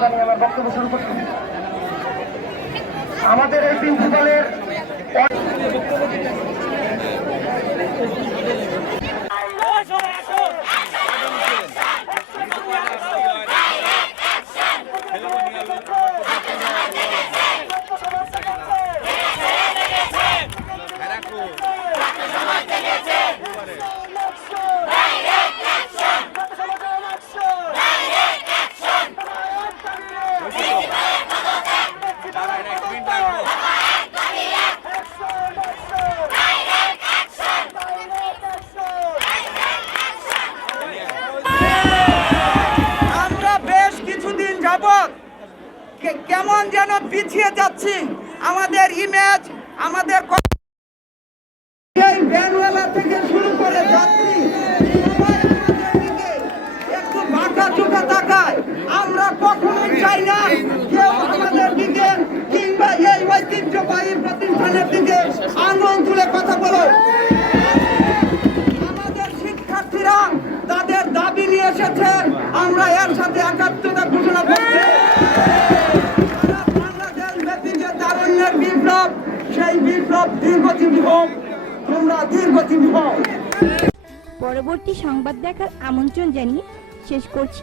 কথা নিয়ে আমার বক্তব্য শুরু করছি। আমাদের এই প্রিন্সিপালের কেমন যেন পিছিয়ে যাচ্ছি। আমাদের ইমেজ আমাদের এই থেকে শুরু করে একটু চোখে আমরা না কেউ কিংবা এই কথা বলো। আমাদের শিক্ষার্থীরা তাদের দাবি নিয়ে আমরা এর সাথে একাত্মতা ঘোষণা করছি। পরবর্তী সংবাদ দেখার আমন্ত্রণ জানিয়ে শেষ করছি।